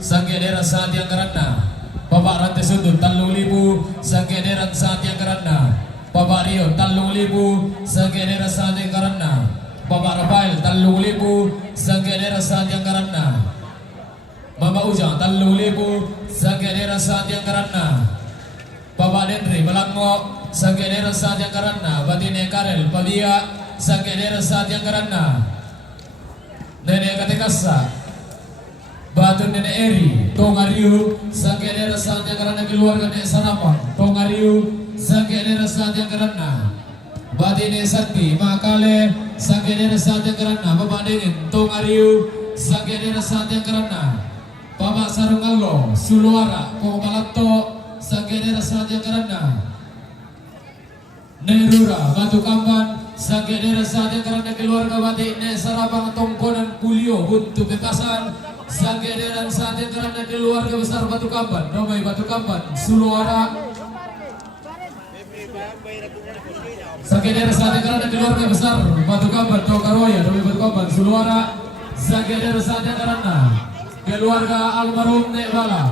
Sanggederan saat yang karena Bapak Rantai Sundut 3.000 Sanggederan saat yang karena Bapak Rio 3.000 Sanggederan saat yang karena Bapak Rafael 3.000 Sanggederan saat yang karena Bapak Ujang 3.000 Sanggederan saat yang karena Bapak Dendri Melangok Sanggederan saat yang karena Batine Karel Pabia Sanggederan saat yang karena Nenek Katekasa Batu Nenek Eri, Tongariu, Sanggederan saat yang karena keluarga Nenek Sarapan, Tongariu, Sanggederan saat yang karena Batine Sakti, Makale, Sanggederan saat yang karena Bapak Dengin, Tongariu, Sanggederan saat yang karena Bapak Sarungallo, Suluara, Kokopalato, Sanggederan saat yang karena Nerura, Batu Kampan, Sanggederan saat yang karena keluarga Batine Sarapan, Tongkonan Kulio, Buntu Bebasan, Sanggederan saat yang karena keluarga besar Batu Kampan, Domai Batu Kampan, Suluara. Sanggederan saat yang karena keluarga besar Batu Kampan, Tokaroya, Domai Batu Kampan, Suluara. Sanggederan saat yang karena keluarga almarhum Nek Bala,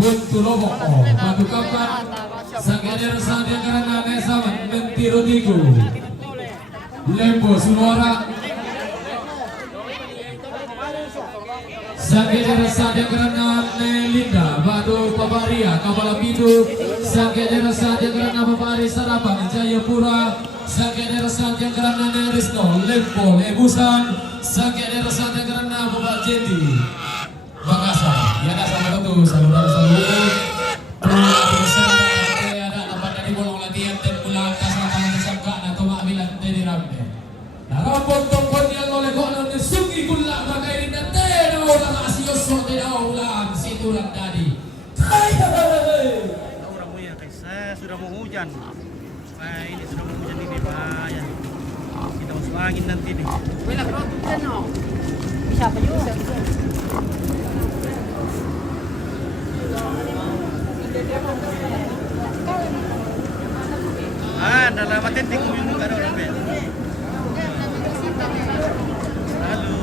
Buntu Lobok, Batu Kampan. Sanggederan saat yang karena Nek Saman, Mentiro Tigu, Lembo, Suluara. Sanggederan saat yang karena Nelinda, Batu Paparia, Kapala Pitu. Sanggederan saat yang karena Bapak Ari Sarapang, Jayapura. Sanggederan saat yang karena Nerisno, Lempo, Ebusan. Sanggederan saat yang karena Bapak Jendi, Makassar. Ya, sama itu saudara-saudara. Ada dapat dari bolong latihan dan pulang kasar tangan sangka atau makmilan dari ramai. Narapon tongkon yang oleh konon disungi gula bagai dan orang asyosok tidak ulang situran tadi. Orang mulia saya sudah mau hujan. Ini sudah mau hujan ini bahaya. Kita masuk angin nanti nih. Bila kalau hujan no. Bisa apa juga? Dalam tenting yung karo rambe. Halo.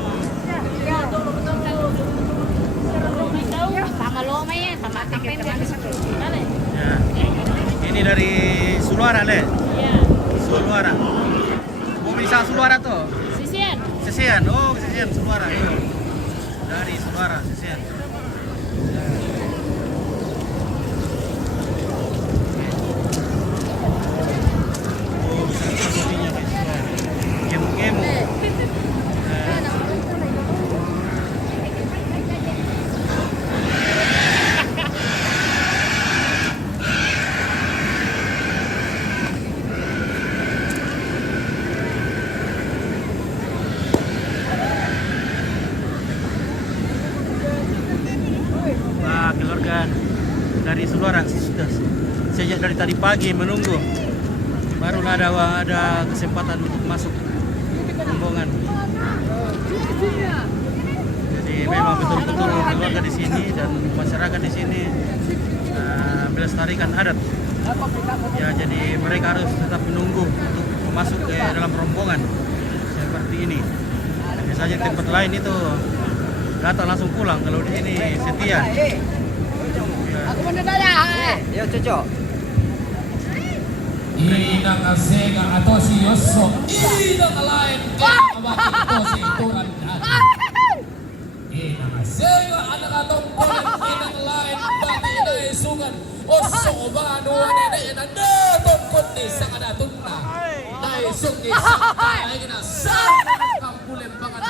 Sama lomay ya, sama kampen ya. Ya. Ini dari Suluara, Le? Iya. Suluara. Mau bisa Suluara tuh? Sisian. Sisian. Oh, Sisian Suluara. Dari Suluara, Sisian. Oh, bisa sepertinya guys. Kemo-kemo. Keluarga dari Suluara sudah sejak dari tadi pagi menunggu, barulah ada kesempatan untuk masuk rombongan. Jadi memang betul-betul keluarga di sini dan masyarakat di sini melestarikan adat. Ya, jadi mereka harus tetap menunggu untuk masuk ke dalam rombongan seperti ini. Biasanya tempat lain itu datang langsung pulang, kalau di sini setia. Aku mana daya? Ya, cocok. Ina kasega atau si Yosok. Ina kalain abang atau si Tuhan. Ina kasega anak atong kolan. Ina kalain bati ina isungan. Oso bano nenek ina naton kundi sa kadatong na. Naisung ni sa kaya na sa kampulem bangan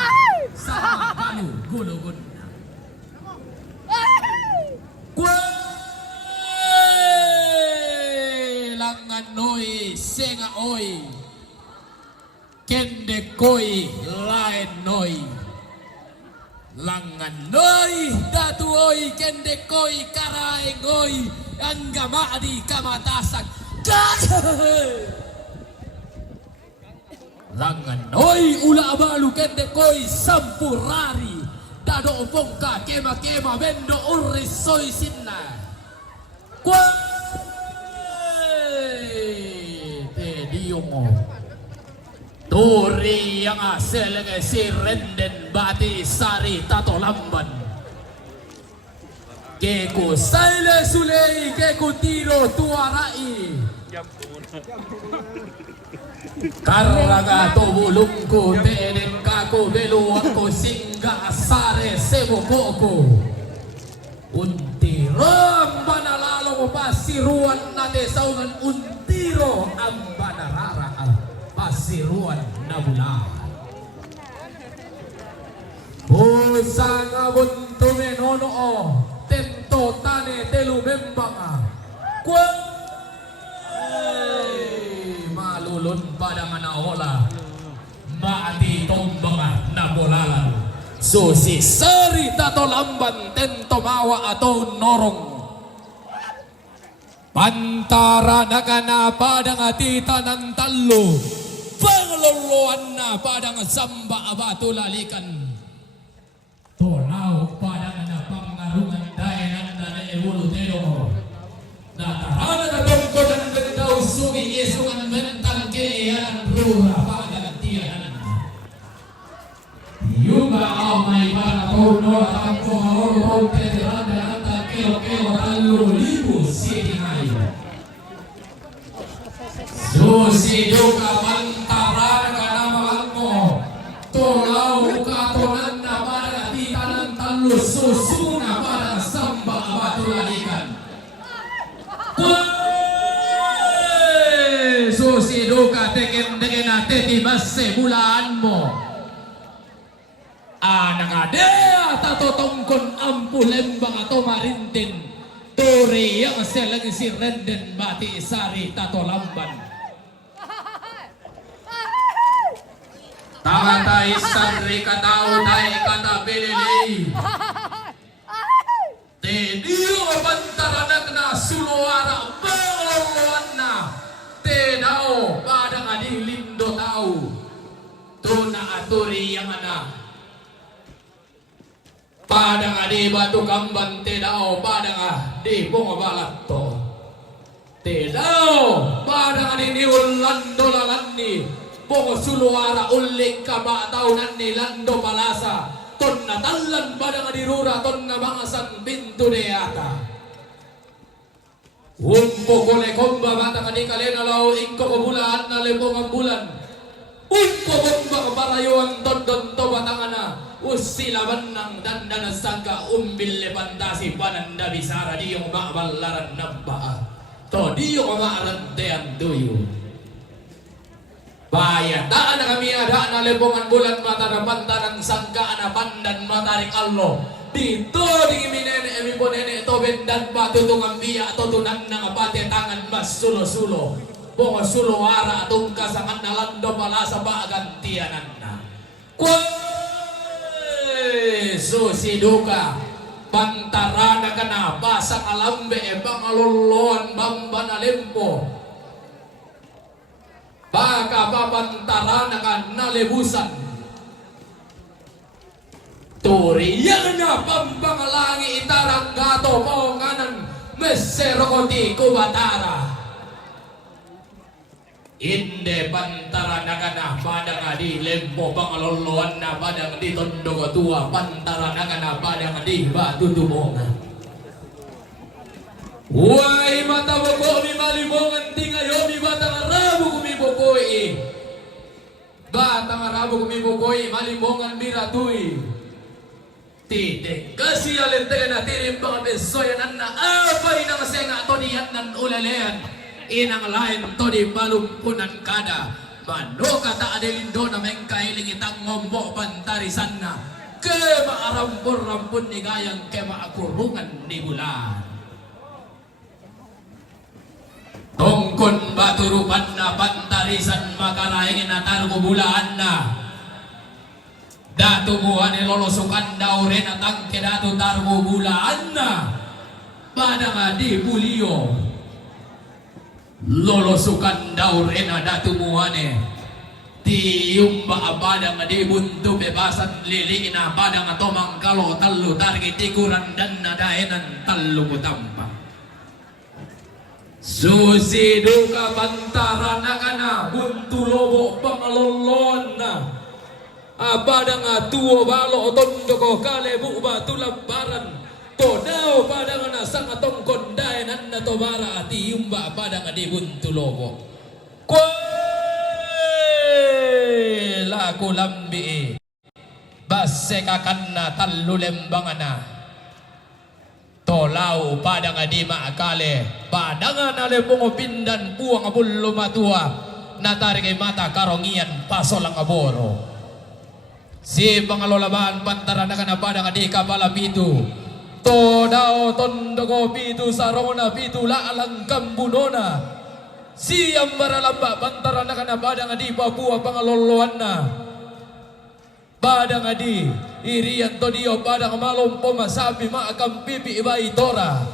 sa kalu gulugun. Noi senga oi kende koi lain noi langan noi datu oi kende koi karai ngoi anggama di kamatasak langan noi ula balu kende koi sampurari dado bongka kema kema bendo urri soy sinna Turi yang asal si Renden Bati Sari Tato Lamban Keko Saile Sulei Keko Tiro Tuarai Karaga Tobulungko Tenen Kako Belu Ako Singga Asare Sebokoko Untiro Banalalo Pasiruan Nate Saunan Untiro Ambanarara Pasiruan Nabula Usanga Buntume Nono Tento Tane Telu Membanga Malulun pada manaola Maati tombanga nabolalan Susi seri tato lamban Tento mawa atau norong Pantara nakana padang atita ng talo Pangluluan na padang samba abatu lalikan Tolao padang na pangarungan dayan na evolutero Natarana na tungkol ng ganitaw sugi isungan menentang keyan rura padang tiyan Yuga au may para tono at ang kumahorong ketiranda at kilo-kilo talo libo siningay Susi juga pantaran ka na mahal mo Tolaw katonan na para di tanang talo susuna para samba abatulalikan Susi duka teken-teken na tetibase bulaan mo Anangadea tatotongkon ampulembang ato marintin Turi yang selang si Renden Bati Sari Tato Lamban Tamatay sari katao tay katabilili Tediyo bantaranak na suluara Banglawan na Tedao padang ading lindo tao Tuna aturi yang ana Padang adi batu kamban tedao padang adi bunga balatto Tedao padang adi niul lando lalani Bunga suluara ulik kabataunan ni lando palasa Ton na talan padang adi rura ton na bangasan pintu deata Umpo kole komba mata kani kalena lau ingko kebulan na lebong ang bulan Umpo komba keparayuan ton don tobatangana Usilaban ng dandana sangka umbil lepantasi pananda bisara diyong maabalaran nabaa To diyong maarantean tuyo Bayata na kami ada na lebongan bulan mata na pantanan sangka na pandan matarik allo Dito di minene emi ponene to bendan patutungan biya tutunan na kapate tangan mas sulo-sulo Bongo sulo ara tungka sangan nalando pala sa bagantianan na Susi duka pantarana kana basang alambe e bangaluluan bamba na lempo baka papantarana ka nalebusan turiyan na pambangalangi itarang gato maunganan mesero koti kubatara Inde pantara nakana padang di lempo pangaluluan na padang di tondo katua pantara nakana padang di batu tumonga Wai mata boko mi malimongan tingayo mi batang arabu kumi bokoi batang arabu kumi bokoi malimongan miratui Titik kasih alente na tirim pang besoyan na abay na masenga tonian nan ulalean Inang lain to di balumpunan kada Mano kata adelindo na mengkailing itang ngombo pantarisan na Ke maarampur-rampun ni gayang ke maakurungan ni bulan Tongkon baturupan na pantarisan makaraingin na targo bulaan na Datu buhan ni lolosukan daw rin at ang kedatu targo bulaan na Pada nga di buliyo Lolosukan daw rin na datumuane Tiyong baabadang di bunto bebasan liliin na badang atomang kalo talo targi tikuran dan nadaenan talo mutampa Susi duka pantara na kana buntu lobo pangalolon na Abadang tuo balo tondo ko kale buba tulabaran Todao padang na sang atong konday nan na tobara ati yumba padang adi buntulobo. Kwe laku lambi base kakanna tallulembangana. Tolau padang adi maakale padangan ale bungo pindan puang abullo matua natarik ay mata karongian pasolang aboro. Si pangalolaban pantara na kanabada nga di kabala pitu. Todao tondogo pitu sarona pitu laalang kambunona. Siyang maralamba pantara na kanabada nga di Papua pangaloloan na. Bada nga di irian to dio bada nga malong pumasabi maakam pipi iba itora.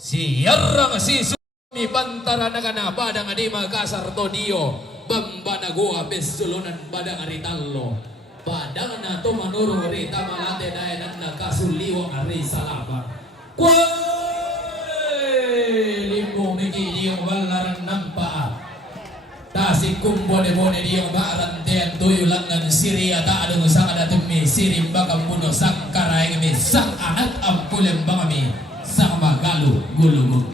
Siyarang si sumi pantara na kanabada nga di magkasar to dio. Bambanagoa besulunan badang aritallo badang na to manurong rita malate daya nan nakasuliwang ari salaba kwe limbong niki diyong walaran nampa tasik kumbo de bone diyong baaran tean tuyo langan siria ta adong sang adatumi sirim bakam puno sang karay kami sang anak ampulem bangami sang magalu gulumug.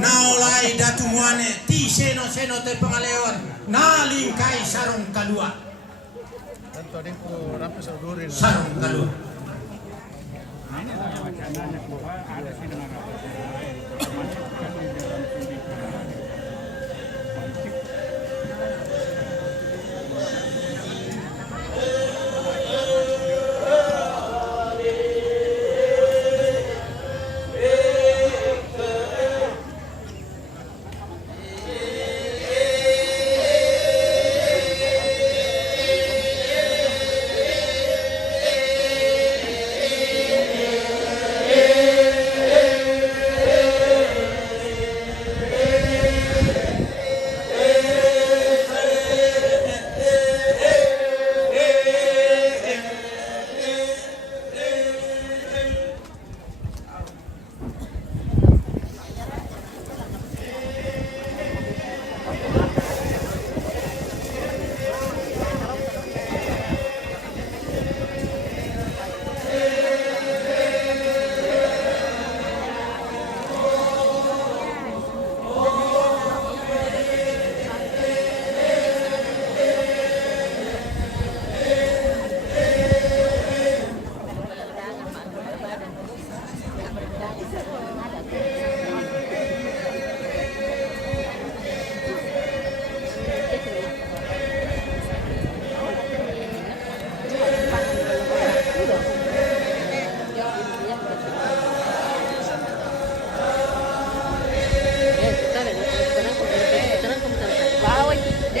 Naolai datumuane ti seno te pangaleon nalingkai sarung kalua. Sarung kalua.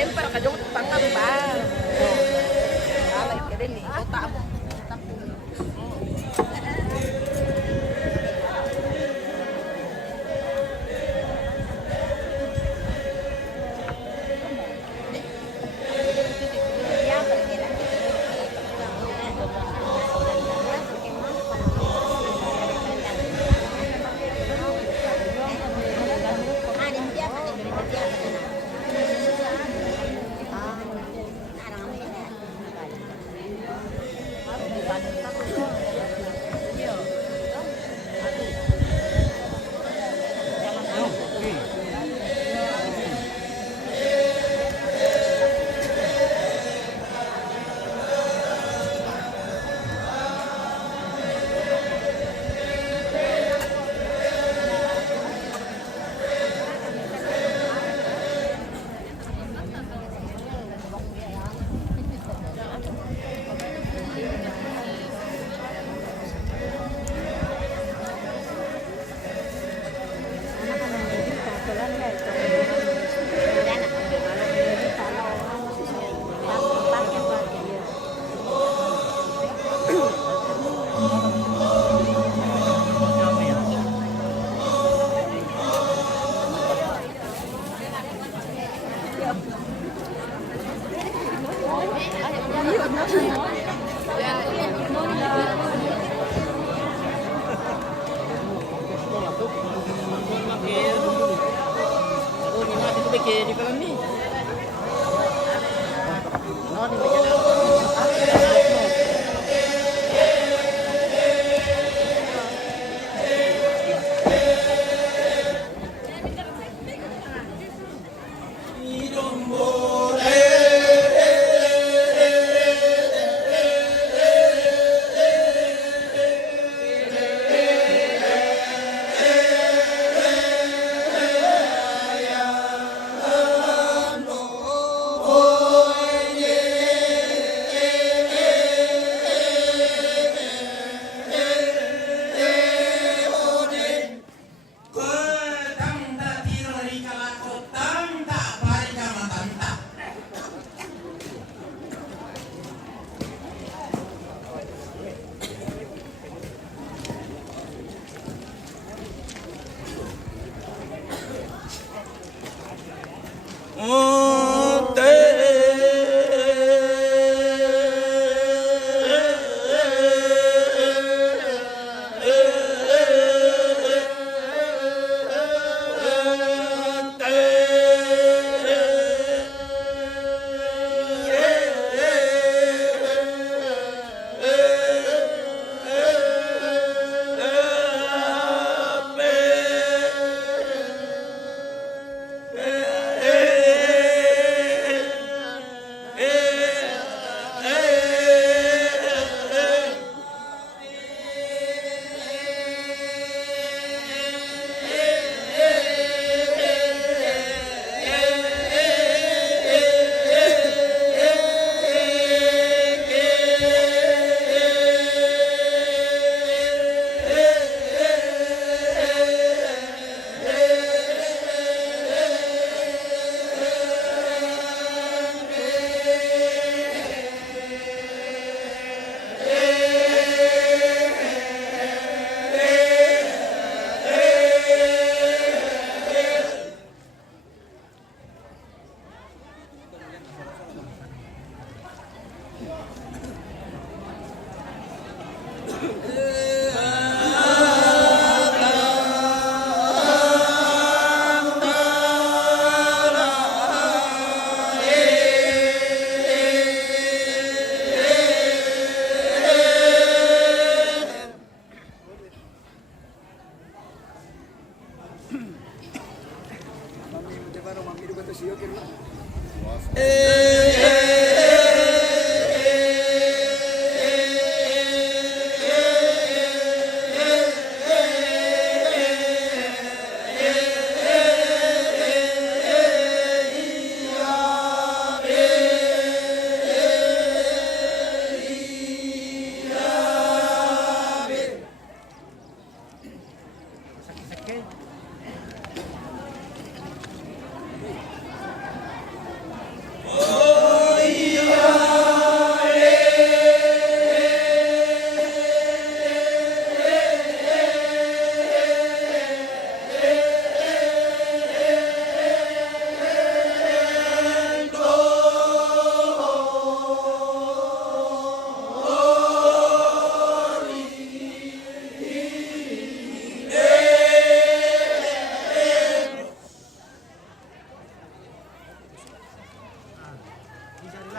Lempar ka dong pangambal. Alay ka din eh. Kota mo.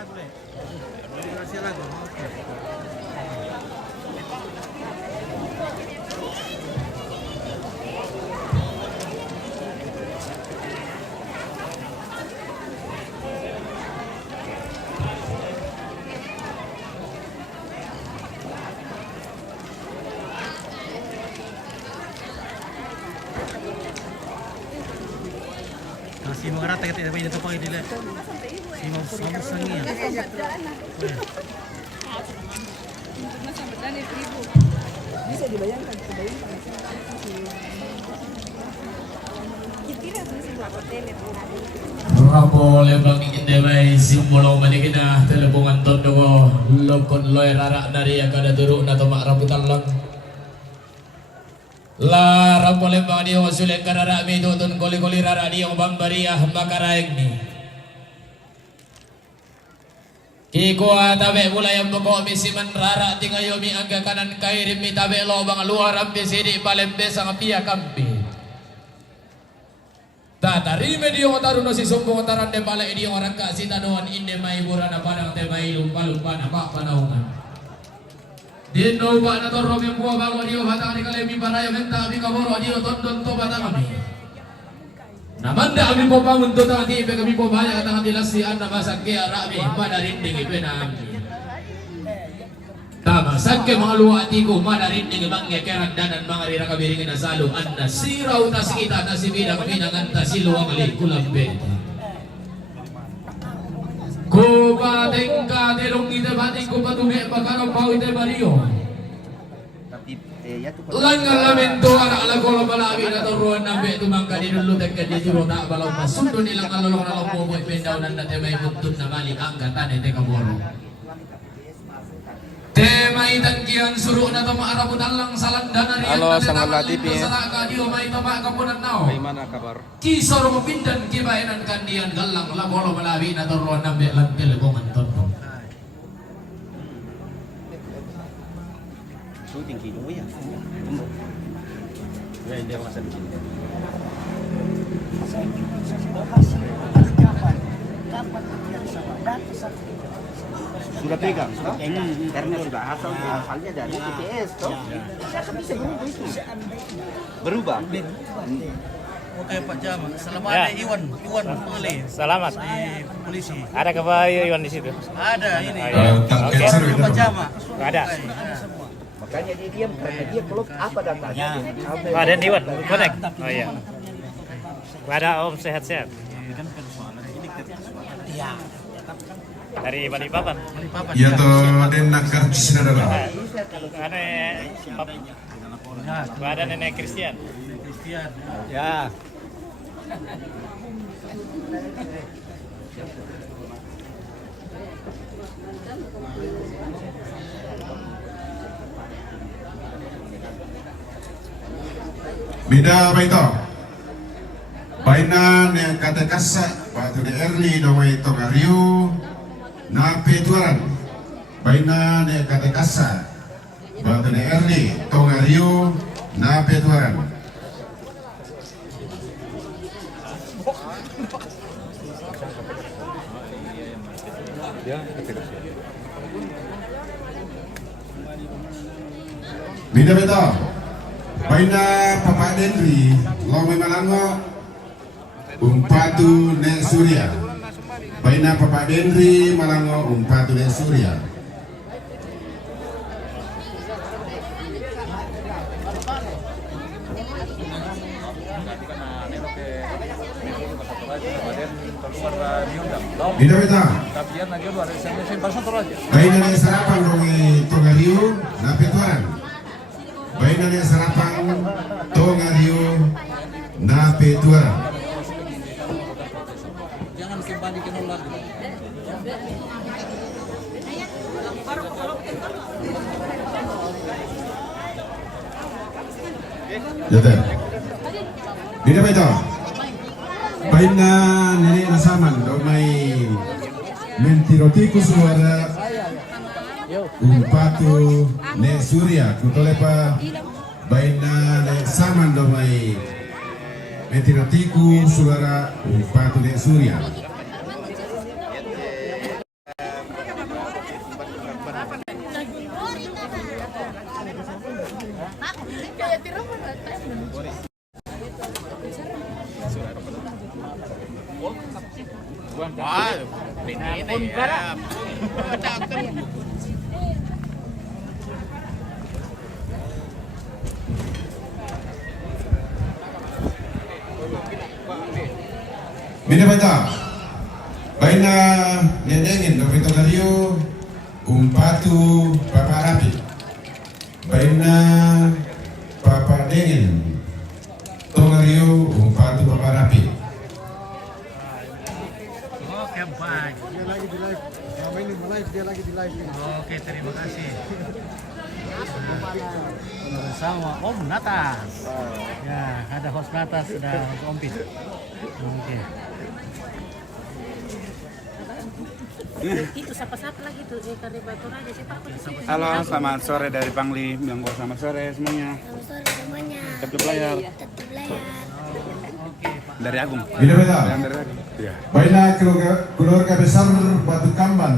lagu deh. Durasi lagu. Oke. Si mga rata kita may natupang nila. Si mga sangi ya. Bisa dibayangkan, Kira sih buat hotel itu. Rapo lembang ingin dewey simbolo manikina telepongan tondo lokon loy rarak dari yang kada turun atau mak rambutan lang. La rapo lembang dia wasulen karara mi tutun koli rara dia bambariah makaraeng ni. Kiko atabe mulai yang boko misiman rara tingayo mi angga kanan kairim mi tabe lobang luar ambi sidi palembe sang pia kampi. Tatari medio taruno si sombong taran de pala idi orang kasih tadoan inde mai burana padang te mai lumpa na pak panaungan. Dino ba na torro mi buah bango dio batang di kalemi baraya menta mi kaboro dio tondon to batang kami. Namanda kami po bangun to tadi pe kami po banyak kata kami lasi anda masak ke arabi madarin dingi penam. Tama sakke mga luwatigo madarin dingi mangge keran danan mga rira kabiringin na salo anda siraw tas kita tas ibida kami nanganta siluang li kulambe. Ko bateng ka terong ite bating ko patume pagkano pau ite bariyo. Langar lamento anak alagola balabi na turuan nabe tumangka di dulu tegak di juro tak balau masundo nilang kalolong na lopo boy pendaw nanda temay buntun na balik anggatan ete kaboro. Temay tangkian suruh na tama arabutan lang salandana riyan. Halo, Sanggala TV. Salaka dio may tama kapunan nao. Bagaimana kabar? Kisor mapindan kibayanan kandian galang labolo balabi na turuan nabe lantil kongan tondo. Syuting kilo ya. Ya, dia masa di sini. Sudah pegang, karena sudah hasilnya dari GPS toh. Siapa bisa berubah itu? Berubah. Oke Pak Jama, selama ada Iwan Pengele. Selamat. Di polisi. Ada kepala Iwan di situ? Ada ini. Oke. Pak Jama. Ada. Makanya dia diam karena dia peluk apa datanya. Ada Iwan, connect. Oh iya. Ada Om sehat-sehat. Iya. Dari Balikpapan. Ya toh denak karcis adalah. Ada nenek Christian. Ya. Beda apa itu? Bainan yang kata kasak, waktu di early dong itu kariu, nape tuaran. Bainan yang kata kasak, waktu di early tongariu, nape tuaran. Beda. Baina Papa Dendri, Lomi Malango, Umpatu Nek Surya. Baina Papa Dendri, Malango, Umpatu Nek Surya. Beda. Baina Nek Sarapan Rongi Tongariu, Napetuan. Baina Nek Sarapan Tongariu, Napetuan. Jangan kembali ke nol lagi. Jatuh. Beda itu. Baina Nenek Nasaman domai mentirotiku suara Umpatu Nek Surya kutolepa Baina Nek Saman domai mentirotiku suara Umpatu Nek Surya. Bina bata. Baina nedengin do pito gario umpatu papa rapi. Baina papa dengin tongario umpatu papa rapi. Oke, baik. Dia lagi di live. Selama ini live, dia lagi di live. Oke, terima kasih. Bersama Om Natas. Ya, ada host Natas, ada host Ompis. Oke. Itu siapa-siapa lagi tuh karena Batur aja siapa apa sih? Halo, selamat sore dari Pangli. Bilang selamat sore semuanya. Selamat sore semuanya. Tetap layar. Tetap layar. Dari Agung. Bina bata. Dari Agung. Iya. Baina keluarga besar Batu Kamban.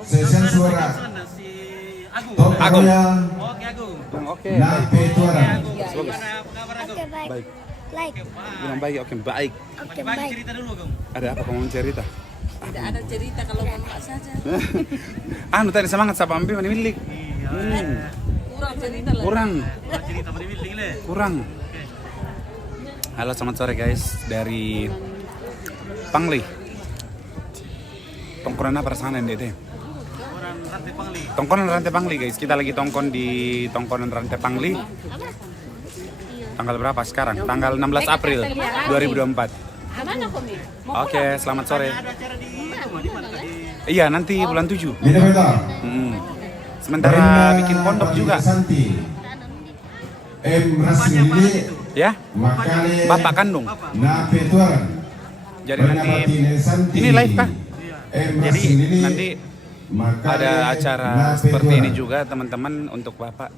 Sesen suara. Si Agung. Tok Agung. Roya Oke, Agung. Oke. na Petuaran. Gimana kabar Agung? Oke baik. Baik. Like. Bilang baik. Oke, baik. Oke Bagi baik. cerita dulu, Agung. Ada apa kamu mau cerita? Tidak ada cerita kalau mama saja. Anu tadi semangat sama Ambi mana milik? Iya. Kurang cerita lah. Kurang. Kurang cerita pada milik le. Kurang. Halo, selamat sore guys dari Pangli. Tongkonan apa rasanya Dede? Orang rantai Pangli. Tongkonan Rantai Pangli guys. Kita lagi tongkon di Tongkonan Rantai Pangli. Tanggal berapa sekarang? Tanggal 16 April 2024. Mana kau nih? Oke, selamat sore. Ada acara di itu mah di mana tadi? Iya, nanti bulan 7. Bina bata. Sementara bikin pondok juga. Santi. Rasmini Ya, Makale Bapak kandung. na Petuaran. Jadi nanti ini live kah? Jadi nanti ada acara seperti ini juga teman-teman untuk Bapak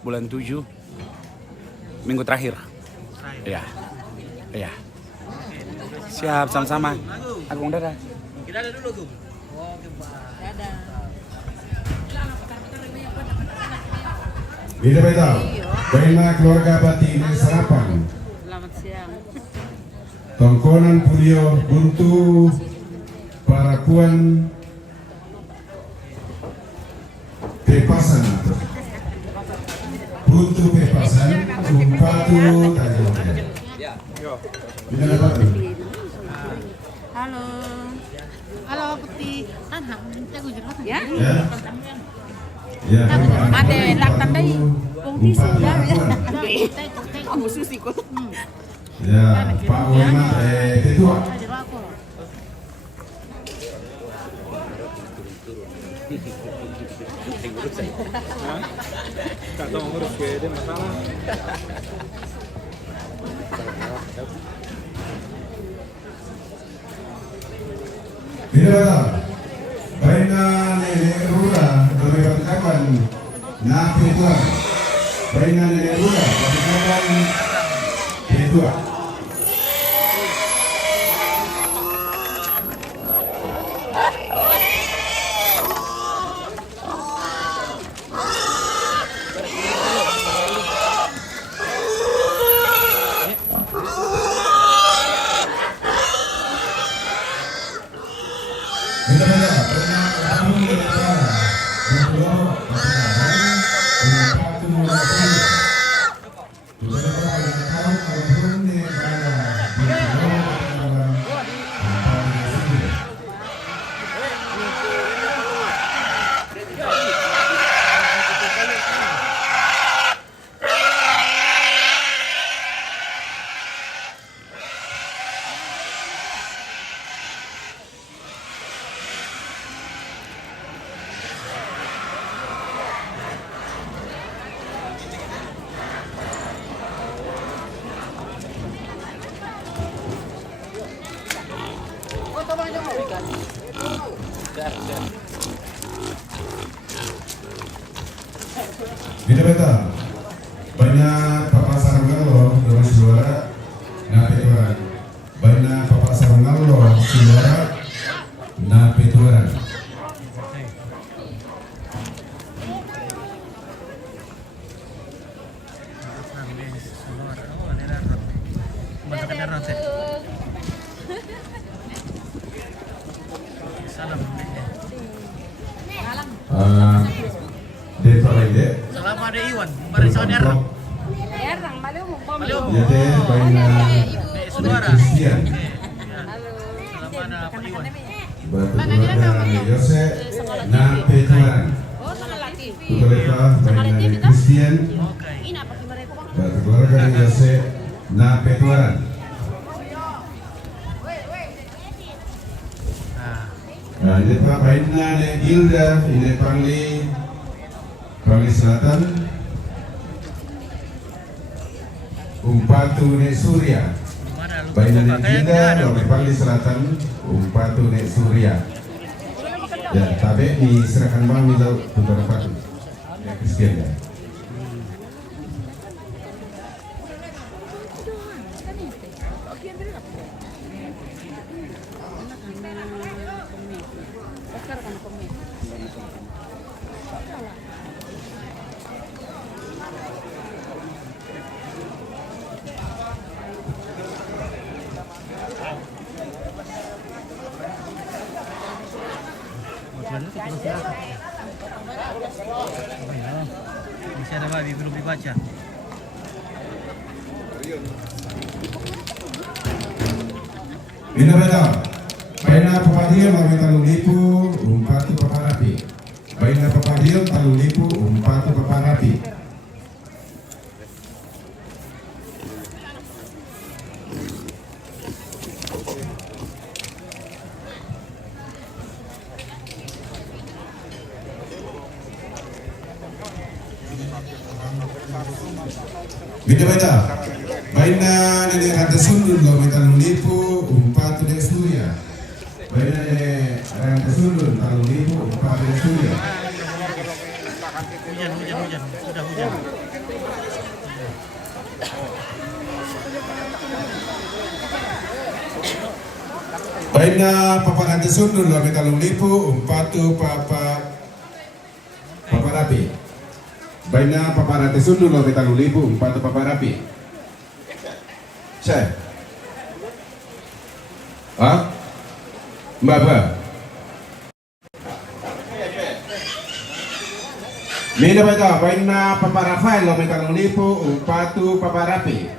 bulan 7 minggu terakhir. Iya. Iya. Siap, sama-sama. Agung dadah. Kita ada dulu, Agung. Oke, Pak. Dadah. Bina bata. Baina keluarga Batine Sarapan. Selamat siang. Tongkonan Purio Buntu Parapuan Pepasan. Buntu Pepasan Umpatu Tanjung. Bina bata. Halo. Halo putih. Tanah. Aku jelas. Ya. Ya. Ya, Ada laktan dai. Kamu susi kok. Ya, Pak Wena Ketua. Bila baina nenek Rura Batu Kamban na Petua. Baina nenek Rura Batu Kamban Petua. Bina beta banyak Papa Sarangalo dengan suara na Petuaran. Banyak Papa Sarangalo suara na Petuaran. Salam. Dito lagi. Selama ada Iwan, pada saudara. Erang, baliw mo. Baliw mo. Jadi baina Saudara. Kristian. Selama ada Pak Iwan. Batu Yose na Petuaran. Kutolepa baina Kristian. Oke. Batu keluarga Yose na Petuaran. Nah, Nah, ini Pak baina ne Gilda, ini Pangli Selatan. Umpatu ne Surya. mana lu? Baina ne Kayaknya Gilda, tidak ada. Lomi Pangli Selatan. Umpatu ne Surya. Ya, tapi diserahkan bang itu putar Patu. Ya, Kristian ya. Masih ada babi belum dibaca. Bina beda. Baina papadion kami talulipu umpatu paparapi. Baina papadion talulipu umpatu paparapi. Bina beda. Baina nene rata sundul kami talulipu umpatu de Surya. Baina nene rata sundul talulipu umpatu de Surya. Hujan. Sudah hujan. Baina paparante sundul kami talulipu umpatu paparapi. Baina paparante sundul kami talulipu umpatu paparapi. Saya. Hah? Mbak. Mina baita baina Papa Rafael lo talulipu umpatu paparapi.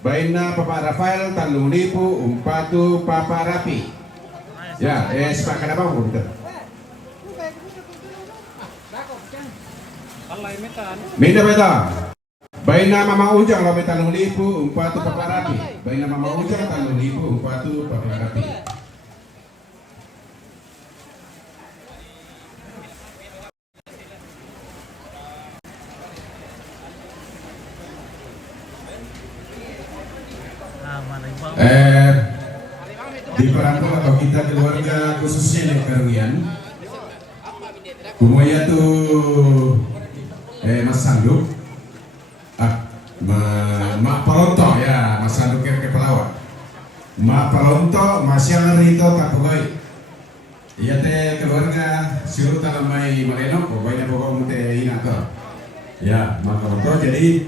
Baina Papa Rafael talulipu umpatu paparapi. Ya, sepakat apa kita? Mina baita baina Mama Ujang lo talulipu umpatu paparapi. Baina Mama Ujang talulipu umpatu paparapi. Nah, mana Iwan? Di perantau atau kita keluarga khususnya yang Karuian, Kumoya tuh Mas Sanduk, Mak Palonto ya, Mas Sanduk ke Pelawak, Mak Palonto, Mas yang Rito Tapugoi, iya teh keluarga suruh talamai Maleno, pokoknya pokok mute inako, ya Mak Palonto jadi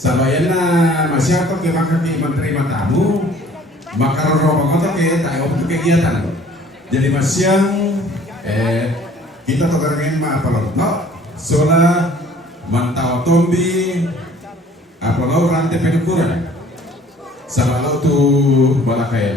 sabayana masyarakat ke makaki menerima tamu maka rombongan tuh kayak tak untuk kegiatan jadi masyang kita tokarengin ma apalotno sola mantau tombi apalo rantai penukuran sama lo tuh balakayan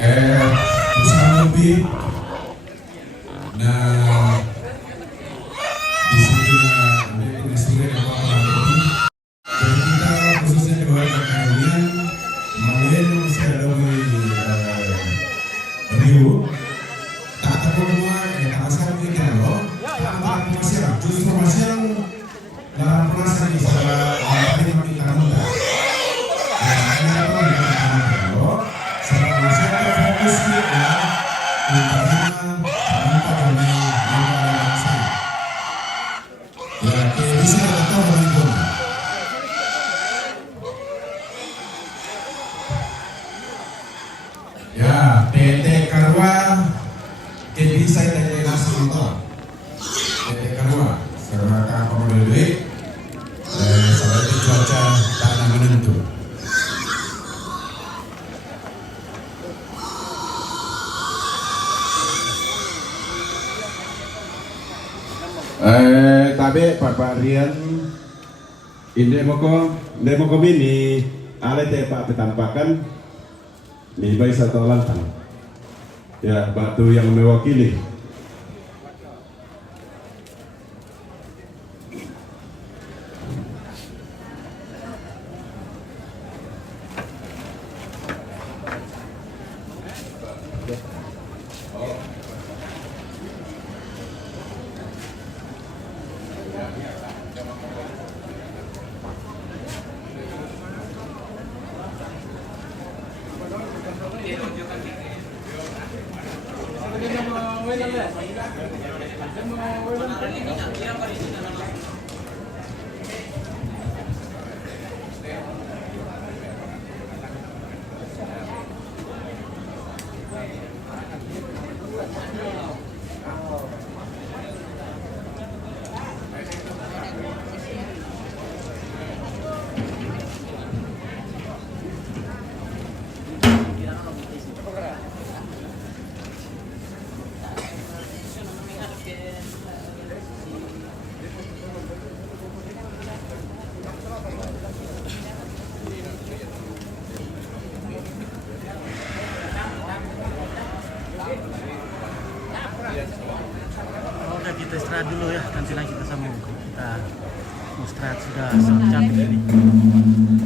usaha lebih nah di sini dan kita khususnya keluarga kalian mungkin masih ada Rio tak terpenuh tak masalah kita loh tak masalah justru masalah dalam masalah di sana ini kita mudah fokus kita Sinto. Titik kedua, Seraka Komodo Dwi. Soal itu cuaca tanah menentu. Tapi Bapak Rian ini moko ini ale te Pak ditampakkan ni bayi satu lantang ya batu yang mewakili Udah kita istirahat dulu ya, nanti lagi kita sambung. Kita istirahat sudah sangat cantik ini.